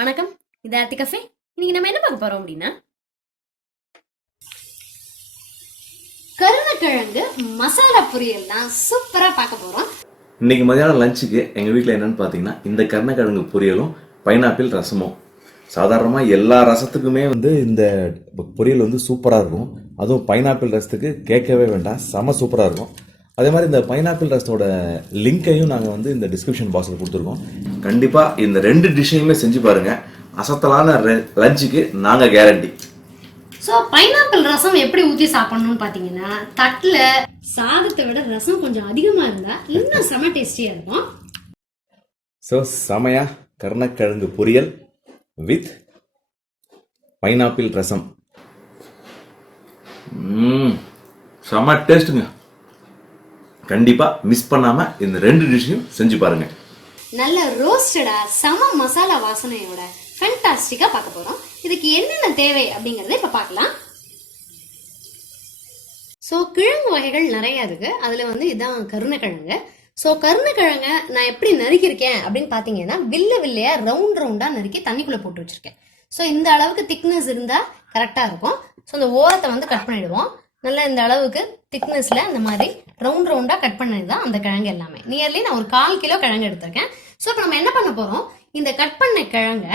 வணக்கம், இது ஆர்த்தி கஃபே. இன்னைக்கு நம்ம என்ன பார்க்க போறோம் அப்படின்னா, கருணக்கிழங்கு மசாலா பொரியல் தான் சூப்பரா பார்க்க போறோம். இன்னைக்கு மதியானம் லஞ்சுக்கு எங்கள் வீட்டில் என்னென்னு பார்த்தீங்கன்னா இந்த கருணக்கிழங்கு பொரியலும் பைனாப்பிள் ரசமும். சாதாரணமாக எல்லா ரசத்துக்குமே இந்த பொரியல் சூப்பராக இருக்கும். அதுவும் பைனாப்பிள் ரசத்துக்கு கேட்கவே வேண்டாம், செம சூப்பராக இருக்கும். அதே மாதிரி இந்த பைனாப்பிள் ரசத்தோட லிங்கையும் நாங்கள் இந்த டிஸ்கிரிப்ஷன் பாக்ஸில் கொடுத்துருக்கோம். கண்டிப்பாக இந்த ரெண்டு டிஷ்ஷையுமே செஞ்சு பாருங்கள். அசத்தலான லஞ்சுக்கு நாங்கள் கேரண்டி. ஸோ பைனாப்பிள் ரசம் எப்படி ஊற்றி சாப்பிடணும்னு பார்த்தீங்கன்னா, தட்டில் சாதத்தை விட ரசம் கொஞ்சம் அதிகமாக இருந்தால் இன்னும் செம டேஸ்டியாக இருக்கும். ஸோ செமையா கருணக்கிழங்கு பொரியல் வித் பைனாப்பிள் ரசம். செம டேஸ்ட்டுங்க. கண்டிப்பாக மிஸ் பண்ணாமல் இந்த ரெண்டு டிஷ்ஷையும் செஞ்சு பாருங்கள். நல்ல ரோஸ்டடா செம மசாலா வாசனையோட ஃபேண்டாஸ்டிக்காக பார்க்க போகிறோம். இதுக்கு என்னென்ன தேவை அப்படிங்கிறத இப்போ பார்க்கலாம். ஸோ கிழங்கு வகைகள் நிறையா இருக்கு. அதில் இதுதான் கருணக்கிழங்கு. ஸோ கருணக்கிழங்கை நான் எப்படி நறுக்கியிருக்கேன் அப்படின்னு பார்த்தீங்கன்னா, வில்லையா ரவுண்டாக நறுக்கி தண்ணிக்குள்ளே போட்டு வச்சிருக்கேன். ஸோ இந்த அளவுக்கு திக்னஸ் இருந்தால் கரெக்டாக இருக்கும். ஸோ இந்த ஓரத்தை கட் பண்ணிடுவோம். நல்லா இந்த அளவுக்கு திக்னஸ்ல இந்த மாதிரி ரவுண்டாக கட் பண்ணது தான் அந்த கிழங்கு எல்லாமே. நியர்லி நான் ஒரு 1/4 கிலோ கிழங்கு எடுத்திருக்கேன். ஸோ இப்போ நம்ம என்ன பண்ண போகிறோம், இந்த கட் பண்ண கிழங்க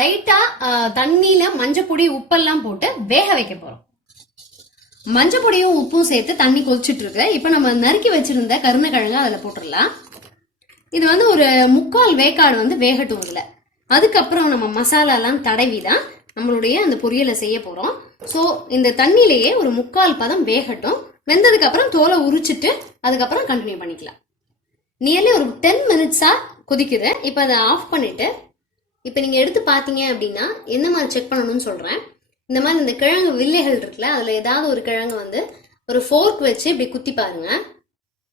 லைட்டாக தண்ணியில் மஞ்சப்பொடி உப்பெல்லாம் போட்டு வேக வைக்க போகிறோம். மஞ்சப்பொடியும் உப்பும் சேர்த்து தண்ணி கொதிச்சுட்டு இருக்கு. இப்போ நம்ம நறுக்கி வச்சிருந்த கருணக்கிழங்கு அதில் போட்டுடலாம். இது ஒரு 3/4 வேக்காடு வேகட்டும். இதில் அதுக்கப்புறம் நம்ம மசாலாலாம் தடவி தான் நம்மளுடைய அந்த பொரியலை செய்ய போகிறோம். ஸோ இந்த தண்ணியிலேயே ஒரு 3/4 பதம் வேகட்டும். வெந்ததுக்கு அப்புறம் தோலை உரிச்சிட்டு அதுக்கப்புறம் கண்டினியூ பண்ணிக்கலாம். நியர்லி ஒரு 10 மினிட்ஸாக கொதிக்குது. இப்போ அதை ஆஃப் பண்ணிட்டு இப்போ நீங்கள் எடுத்து பார்த்தீங்க அப்படின்னா எந்த மாதிரி செக் பண்ணணும்னு சொல்கிறேன். இந்த மாதிரி இந்த கிழங்கு வில்லைகள் இருக்குல்ல, அதில் ஏதாவது ஒரு கிழங்கு ஒரு ஃபோர்க் வச்சு இப்படி குத்தி பாருங்க.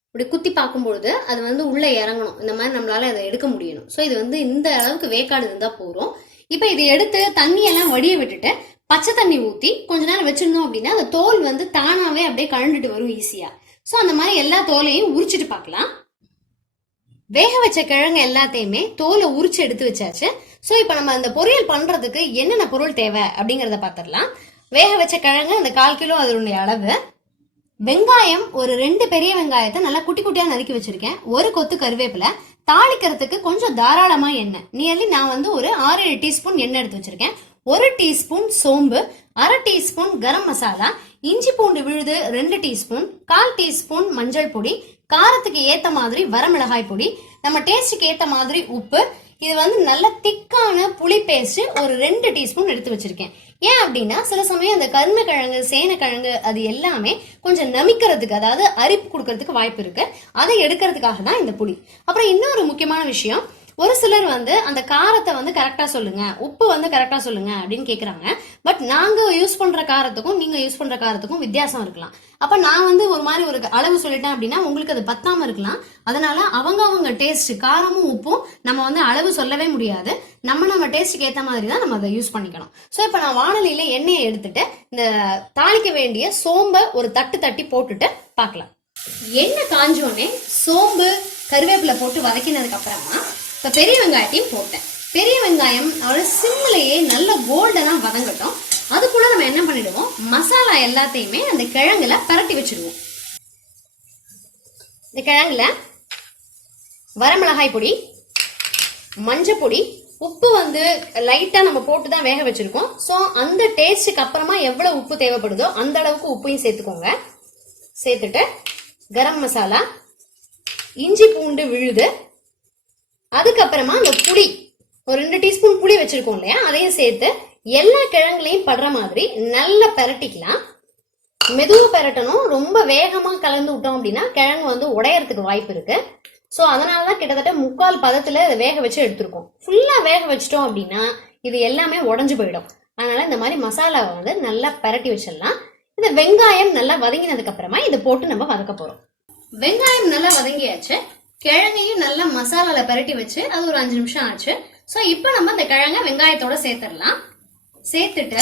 இப்படி குத்தி பார்க்கும்பொழுது அது உள்ளே இறங்கணும். இந்த மாதிரி நம்மளால அதை எடுக்க முடியணும். ஸோ இது இந்த அளவுக்கு வேக்காடு இருந்தால் போகிறோம். இப்போ இதை எடுத்து தண்ணியெல்லாம் வடிய விட்டுட்டு பச்சை தண்ணி ஊற்றி கொஞ்ச நேரம் வச்சிருந்தோம் அப்படின்னா அந்த தோல் தானாகவே அப்படியே கழண்டுட்டு வரும் ஈஸியாக. ஸோ அந்த மாதிரி எல்லா தோலையும் உரிச்சிட்டு பார்க்கலாம். வேக வச்ச கிழங்கு எல்லாத்தையுமே தோலை உரிச்சு எடுத்து வச்சாச்சு. ஸோ இப்போ நம்ம அந்த பொரியல் பண்ணுறதுக்கு என்னென்ன பொருள் தேவை அப்படிங்கிறத பார்த்துடலாம். வேக வச்ச கிழங்கு அந்த 1/4 கிலோ அதனுடைய அளவு. வெங்காயம் ஒரு 2 பெரிய வெங்காயத்தை நல்லா குட்டி குட்டியாக நறுக்கி வச்சிருக்கேன். ஒரு கொத்து கருவேப்பிலை. தாளிக்கிறதுக்கு கொஞ்சம் தாராளமாக எண்ணெய். நியர்லி நான் ஒரு 6-7 டீஸ்பூன் எண்ணெய் எடுத்து வச்சிருக்கேன். 1 டீஸ்பூன் சோம்பு, 1/2 டீஸ்பூன் கரம் மசாலா, இஞ்சி பூண்டு விழுது 2 டீஸ்பூன், 1/4 டீஸ்பூன் மஞ்சள் பொடி, காரத்துக்கு ஏற்ற மாதிரி வரமிளகாய் பொடி, நம்ம டேஸ்ட்டுக்கு ஏற்ற மாதிரி உப்பு. இது நல்ல திக்கான புளி பேஸ்ட் ஒரு 2 டீஸ்பூன் எடுத்து வச்சிருக்கேன். ஏன் அப்படின்னா சில சமயம் அந்த கருணக்கிழங்கு சேனக்கிழங்கு அது எல்லாமே கொஞ்சம் நமிக்கிறதுக்கு, அதாவது அரிப்பு கொடுக்கறதுக்கு வாய்ப்பு இருக்கு. அதை எடுக்கிறதுக்காக தான் இந்த புளி. அப்புறம் இன்னொரு முக்கியமான விஷயம், ஒரு சிலர் அந்த காரத்தை கரெக்டா சொல்லுங்க, உப்பு கரெக்டா சொல்லுங்க அப்படின்னு கேக்குறாங்க. பட் நாங்க யூஸ் பண்ற காரத்துக்கும் நீங்க யூஸ் பண்ற காரத்துக்கும் வித்தியாசம் இருக்கலாம். அப்ப நான் ஒரு மாதிரி ஒரு அளவு சொல்லிட்டேன் அப்படின்னா உங்களுக்கு அது பத்தாம இருக்கலாம். அதனால அவங்க டேஸ்ட், காரமும் உப்பும் நம்ம அளவு சொல்லவே முடியாது. நம்ம டேஸ்ட்டுக்கு ஏற்ற மாதிரி தான் நம்ம அதை யூஸ் பண்ணிக்கணும். ஸோ இப்போ நான் வானலியில எண்ணெயை எடுத்துட்டு இந்த தாளிக்க வேண்டிய சோம்பை ஒரு தட்டி போட்டுட்டு பார்க்கலாம். எண்ணெய் காஞ்சோடனே சோம்பு கருவேப்பிலை போட்டு வதக்கினதுக்கு அப்புறமா இப்போ பெரிய வெங்காயத்தையும் போட்டேன். பெரிய வெங்காயம் சிம்மிலேயே நல்ல கோல்டெல்லாம் வதங்கட்டும். அதுக்குள்ள நம்ம என்ன பண்ணிடுவோம், மசாலா எல்லாத்தையுமே அந்த கிழங்குல பரட்டி வச்சிடுவோம். இந்த கிழங்குல வரமிளகாய் பொடி, மஞ்சள் பொடி, உப்பு லைட்டா நம்ம போட்டு தான் வேக வச்சிருக்கோம். ஸோ அந்த டேஸ்ட்டுக்கு அப்புறமா எவ்வளவு உப்பு தேவைப்படுதோ அந்த அளவுக்கு உப்பையும் சேர்த்துக்கோங்க. சேர்த்துட்டு கரம் மசாலா, இஞ்சி பூண்டு விழுது, அதுக்கப்புறமா அந்த புளி ஒரு 2 டீஸ்பூன் புளி வச்சிருக்கோம் இல்லையா, அதையும் சேர்த்து எல்லா கிழங்குலையும் படுற மாதிரி நல்லா பரட்டிக்கலாம். மெதுவாக பரட்டணும். ரொம்ப வேகமா கலந்து விட்டோம் அப்படின்னா கிழங்கு உடையறதுக்கு வாய்ப்பு இருக்கு. ஸோ அதனாலதான் கிட்டத்தட்ட 3/4 பதத்துல இதை வேக வச்சு எடுத்திருக்கோம். ஃபுல்லா வேக வச்சிட்டோம் அப்படின்னா இது எல்லாமே உடஞ்சு போயிடும். அதனால இந்த மாதிரி மசாலாவை நல்லா பரட்டி வச்சிடலாம். இந்த வெங்காயம் நல்லா வதங்கினதுக்கு அப்புறமா இதை போட்டு நம்ம வதக்க போறோம். வெங்காயம் நல்லா வதங்கியாச்சு. கிழங்கையும் நல்லா மசாலால பரட்டி வச்சு அது ஒரு 5 நிமிஷம் ஆச்சு. ஸோ இப்போ நம்ம இந்த கிழங்க வெங்காயத்தோட சேர்த்துடலாம். சேர்த்துட்டு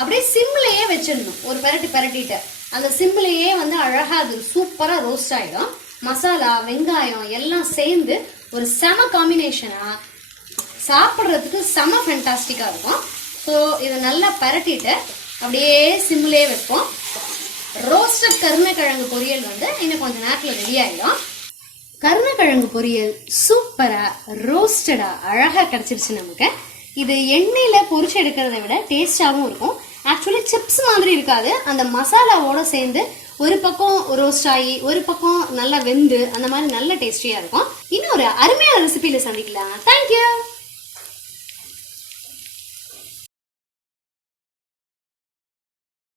அப்படியே சிம்லேயே வச்சிடணும். ஒரு பரட்டிட்டு அந்த சிம்லேயே அழகா அது சூப்பரா ரோஸ்ட் ஆயிடும். மசாலா வெங்காயம் எல்லாம் சேர்ந்து ஒரு செம காம்பினேஷனா சாப்பிட்றதுக்கு செம ஃபென்டாஸ்டிக்காக இருக்கும். ஸோ இதை நல்லா பரட்டிட்டு அப்படியே சிம்மிலே வைப்போம். ரோஸ்டட் கருணைக்கிழங்கு பொரியல் வந்து இன்னும் கொஞ்சம் நேரத்தில் ரெடி ஆகிடும். கருணைக்கிழங்கு பொரியல் சூப்பராக ரோஸ்டடாக அழகாக கிடச்சிருச்சு நமக்கு. இது எண்ணெயில் பொரிச்சு எடுக்கிறத விட டேஸ்டாகவும் இருக்கும். ஆக்சுவலி சிப்ஸ் மாதிரி இருக்காது, அந்த மசாலாவோட சேர்ந்து ஒரு பக்கம் ரோஸ்ட் ஆகி ஒரு பக்கம் நல்லா வெந்து அந்த மாதிரி நல்ல டேஸ்டியாக இருக்கும். இன்னும் ஒரு அருமையான ரெசிபியில் சந்திக்கலாம். தேங்க்யூ.